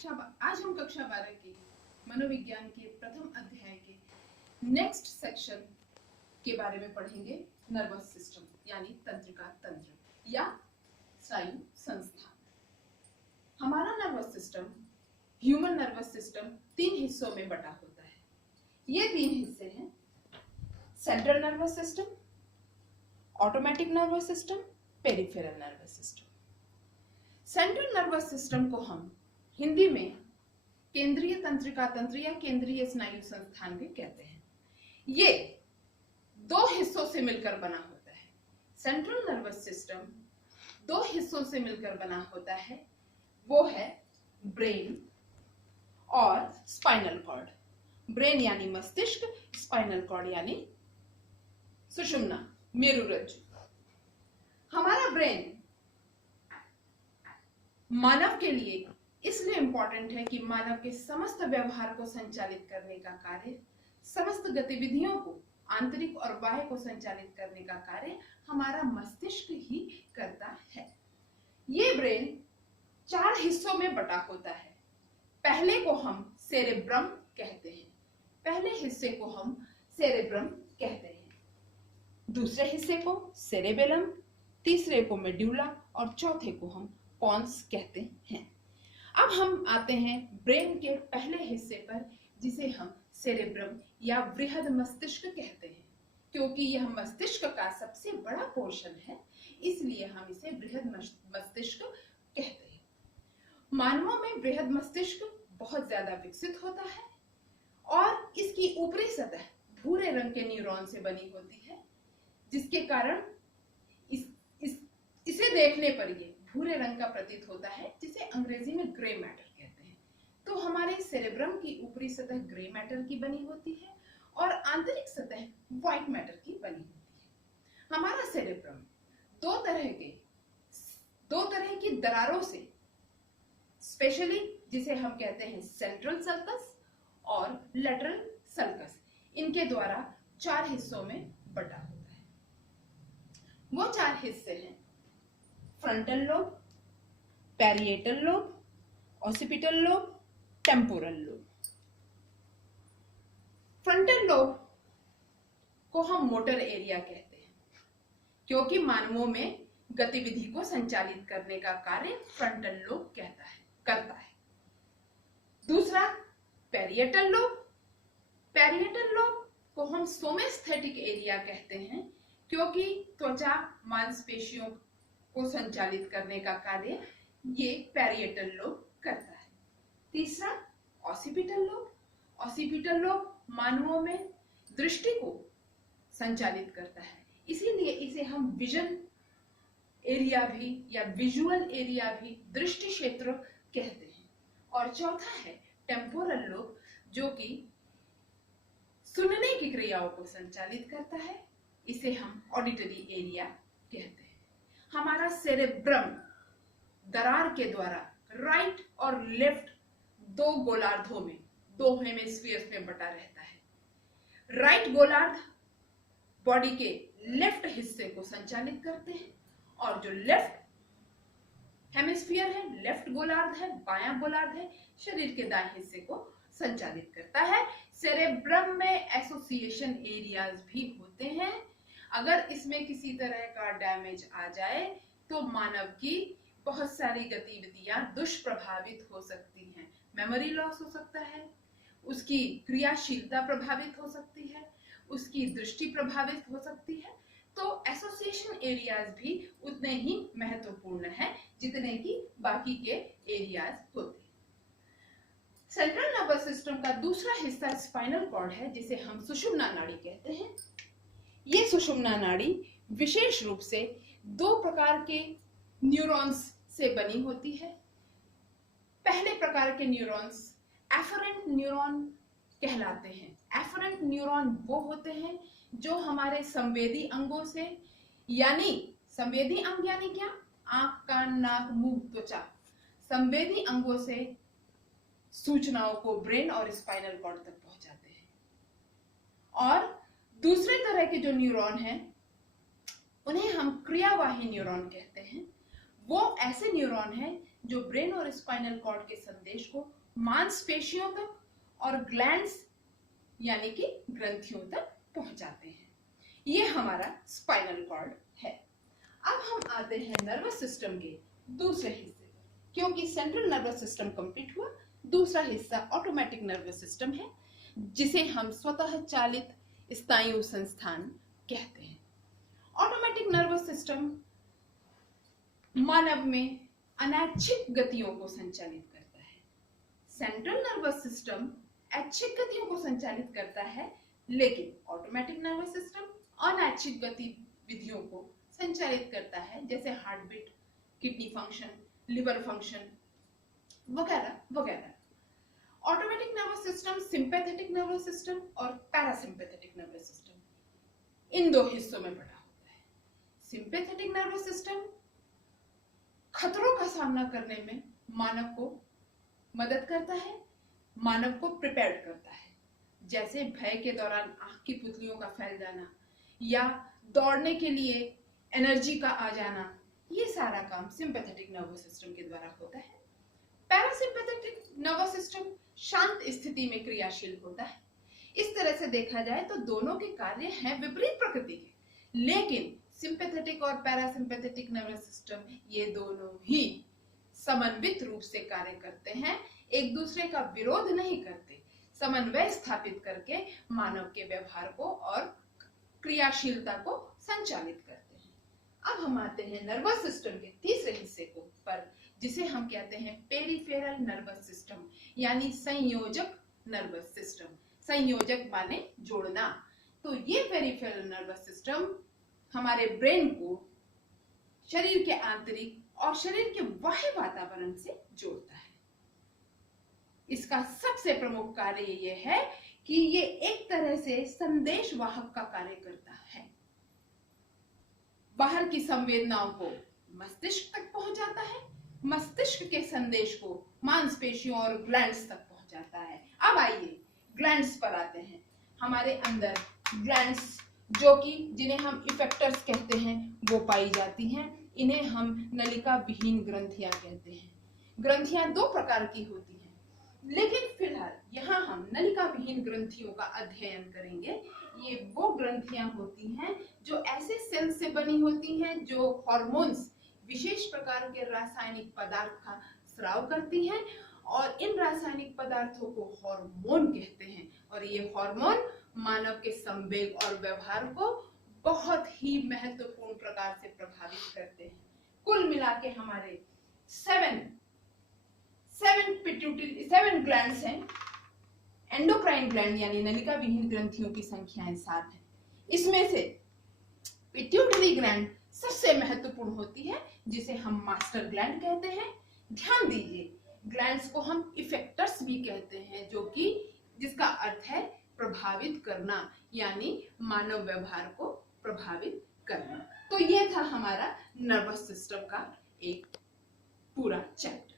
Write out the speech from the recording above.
आज हम कक्षा 12 के मनोविज्ञान के प्रथम अध्याय के नेक्स्ट सेक्शन के बारे में पढ़ेंगे। नर्वस सिस्टम यानी तंत्रिका तंत्र या स्नायु संस्था। हमारा nervous system, human nervous system 3 हिस्सों में बटा होता है। ये 3 हिस्से हैं: central nervous system, automatic nervous system, peripheral nervous system. Central nervous system को हम हिंदी में केंद्रीय तंत्रिका तंत्र या केंद्रीय स्नायु संस्थान भी कहते हैं। ये 2 हिस्सों से मिलकर बना होता है। सेंट्रल नर्वस सिस्टम 2 हिस्सों से मिलकर बना होता है, वो है ब्रेन और स्पाइनल कॉर्ड। ब्रेन यानी मस्तिष्क, स्पाइनल कॉर्ड यानी सुषुम्ना, मेरुरज्जु। हमारा ब्रेन मानव के लिए इसलिए इंपॉर्टेंट है कि मानव के समस्त व्यवहार को संचालित करने का कार्य, समस्त गतिविधियों को, आंतरिक और बाह्य को संचालित करने का कार्य हमारा मस्तिष्क ही करता है। ये ब्रेन 4 हिस्सों में बटा होता है। पहले को हम सेरेब्रम कहते हैं, पहले हिस्से को हम सेरेब्रम कहते हैं, दूसरे हिस्से को सेरेबेलम, तीसरे को मेडुला और चौथे को हम पॉन्स कहते हैं। अब हम आते हैं ब्रेन के पहले हिस्से पर, जिसे हम सेरेब्रम या बृहद मस्तिष्क कहते हैं। क्योंकि यह मस्तिष्क का सबसे बड़ा पोर्शन है, इसलिए हम इसे बृहद मस्तिष्क कहते हैं। मानवों में बृहद मस्तिष्क बहुत ज्यादा विकसित होता है और इसकी ऊपरी सतह भूरे रंग के न्यूरॉन से बनी होती है, जिसके कारण इसे देखने पर ये भूरे रंग का प्रतीत होता है, जिसे अंग्रेजी में ग्रे मैटर कहते हैं। तो हमारे सेरेब्रम की ऊपरी सतह ग्रे मैटर की बनी होती है और आंतरिक सतह व्हाइट मैटर की बनी होती है। हमारा सेरेब्रम दो तरह की दरारों से, स्पेशली जिसे हम कहते हैं सेंट्रल सल्कस और लेटरल सल्कस, इनके द्वारा 4 हिस्सों में बटा होता है। वो 4 हिस्से हैं: frontal lobe, parietal lobe, occipital lobe, temporal lobe. Frontal lobe को हम मोटर एरिया कहते हैं, क्योंकि मानवों में गतिविधि को संचालित करने का कार्य फ्रंटल लोब करता है। दूसरा पैरिएटल लोब। पैरिएटल लोब को हम सोमेस्थेटिक एरिया कहते हैं, क्योंकि त्वचा मांसपेशियों को संचालित करने का कार्य ये पैरिएटल लोब करता है। तीसरा ऑसिपिटल लोब। ऑसिपिटल लोब मानवों में दृष्टि को संचालित करता है, इसीलिए इसे हम विजन एरिया भी या विजुअल एरिया भी, दृष्टि क्षेत्र कहते हैं। और चौथा है टेम्पोरल लोब, जो कि सुनने की क्रियाओं को संचालित करता है, इसे हम ऑडिटरी एरिया कहते हैं। हमारा सेरेब्रम दरार के द्वारा राइट और लेफ्ट 2 गोलार्धों में, 2 हेमिस्फीयर्स में बटा रहता है। राइट गोलार्ध बॉडी के लेफ्ट हिस्से को संचालित करते हैं और जो लेफ्ट हेमिस्फीयर है, लेफ्ट गोलार्ध है, बायां गोलार्ध है, शरीर के दाएं हिस्से को संचालित करता है। सेरेब्रम में एसोसिएशन एरियाज भी होते हैं। अगर इसमें किसी तरह का डैमेज आ जाए तो मानव की बहुत सारी गतिविधियां दुष्प्रभावित हो सकती हैं। मेमोरी लॉस हो सकता है, उसकी क्रियाशीलता प्रभावित हो सकती है, उसकी दृष्टि प्रभावित हो सकती है। तो एसोसिएशन एरियाज भी उतने ही महत्वपूर्ण हैं जितने कि बाकी के एरियाज होते हैं। सेंट्रल नर्वस सिस्टम का दूसरा हिस्सा स्पाइनल कॉर्ड है, जिसे हम सुषुम्ना नाड़ी कहते हैं। ये सुषुम्ना नाड़ी विशेष रूप से 2 प्रकार के न्यूरॉन्स से बनी होती है। पहले प्रकार के न्यूरॉन्स एफरेंट न्यूरॉन कहलाते हैं। एफरेंट न्यूरॉन वो होते हैं जो हमारे संवेदी अंगों से, यानी संवेदी अंग यानी क्या? आंख, कान, नाक, मुंह, त्वचा, संवेदी अंगों से सूचनाओं को ब्रेन और स्पाइनल कॉर्ड तक पहुंचाते हैं। और दूसरे तरह के जो न्यूरॉन हैं उन्हें हम क्रियावाही न्यूरॉन कहते हैं। वो ऐसे न्यूरॉन हैं जो ब्रेन और स्पाइनल कॉर्ड के संदेश को मांसपेशियों तक और ग्लैंड्स यानी कि ग्रंथियों तक पहुंचाते हैं। ये हमारा स्पाइनल कॉर्ड है। अब हम आते हैं नर्वस सिस्टम के दूसरे हिस्से पर, क्योंकि सेंट्रल नर्वस सिस्टम कंप्लीट हुआ, दूसरा हिस्सा ऑटोमेटिक नर्वस सिस्टम है, जिसे हम स्वतः चालित स्नायु संस्थान कहते हैं। ऑटोमेटिक नर्वस सिस्टम मानव में अनैच्छिक गतियों को संचालित करता है। सेंट्रल नर्वस सिस्टम ऐच्छिक गतियों को संचालित करता है, लेकिन ऑटोमेटिक नर्वस सिस्टम अनैच्छिक गतिविधियों को संचालित करता है, जैसे heart beat, kidney function, liver function वगैरह वगैरह। Automatic nervous system sympathetic nervous system और पैरासिम्पैथेटिक नर्वस सिस्टम इन दो हिस्सों में बटा होता है। सिंपैथेटिक नर्वस सिस्टम खतरों का सामना करने में मानव को मदद करता है, मानव को प्रिपेयर करता है, जैसे भय के दौरान आंख की पुतलियों का फैल जाना या दौड़ने के लिए एनर्जी का आ जाना, ये सारा काम सिंपैथेटिक नर्वस सिस्टम के द्वारा होता है। पैरासिम्पैथेटिक नर्वस सिस्टम शांत स्थिति में क्रियाशील होता है। इस तरह से देखा जाए तो दोनों के कार्य हैं विपरीत प्रकृति के, लेकिन सिंपैथेटिक और पैरासिम्पैथेटिक नर्वस सिस्टम ये दोनों ही समन्वित रूप से कार्य करते हैं, एक दूसरे का विरोध नहीं करते, समन्वय स्थापित करके मानव के व्यवहार को और क्रियाशीलता को संचालित करते हैं। अब हम आते हैं नर्वस सिस्टम के तीसरे हिस्से को पर, जिसे हम कहते हैं पेरिफेरल नर्वस सिस्टम, यानी संयोजक नर्वस सिस्टम। संयोजक माने जोड़ना। तो ये पेरिफेरल नर्वस सिस्टम हमारे ब्रेन को शरीर के आंतरिक और शरीर के बाह्य वातावरण से जोड़ता है। इसका सबसे प्रमुख कार्य ये है कि ये एक तरह से संदेश वाहक का कार्य करता है। बाहर की संवेदनाओं को मस्तिष्क तक पहुंचाता है, मस्तिष्क के संदेश को मांसपेशियों और ग्लैंड्स तक पहुंचाता है। अब आइए ग्लैंड्स पर आते हैं। हमारे अंदर ग्लैंड्स, जो कि जिन्हें हम इफेक्टर्स कहते हैं, वो पाई जाती हैं। इन्हें हम नलिका विहीन ग्रंथियां कहते हैं। ग्रंथियां दो प्रकार की होती हैं, लेकिन फिलहाल यहाँ हम नलिका विहीन ग्रंथियों का अध्ययन करेंगे। ये वो ग्रंथियां होती हैं जो ऐसे सेल से बनी होती हैं जो हॉर्मोन्स, विशेष प्रकार के रासायनिक पदार्थ का स्राव करती हैं, और इन रासायनिक पदार्थों को हार्मोन कहते हैं। और ये हार्मोन मानव के संवेग और व्यवहार को बहुत ही महत्वपूर्ण प्रकार से प्रभावित करते हैं। कुल मिला के हमारे 7 ग्लैंड्स हैं। एंडोक्राइन ग्लैंड यानी नलिका विहीन ग्रंथियों की संख्याएं 7 है। इसमें से पिट्यूटरी ग्लैंड सबसे महत्वपूर्ण होती है, जिसे हम मास्टर ग्लैंड कहते हैं। ध्यान दीजिए, ग्लैंड्स को हम इफेक्टर्स भी कहते हैं, जो कि जिसका अर्थ है प्रभावित करना, यानी मानव व्यवहार को प्रभावित करना। तो ये था हमारा नर्वस सिस्टम का एक पूरा चैप्टर।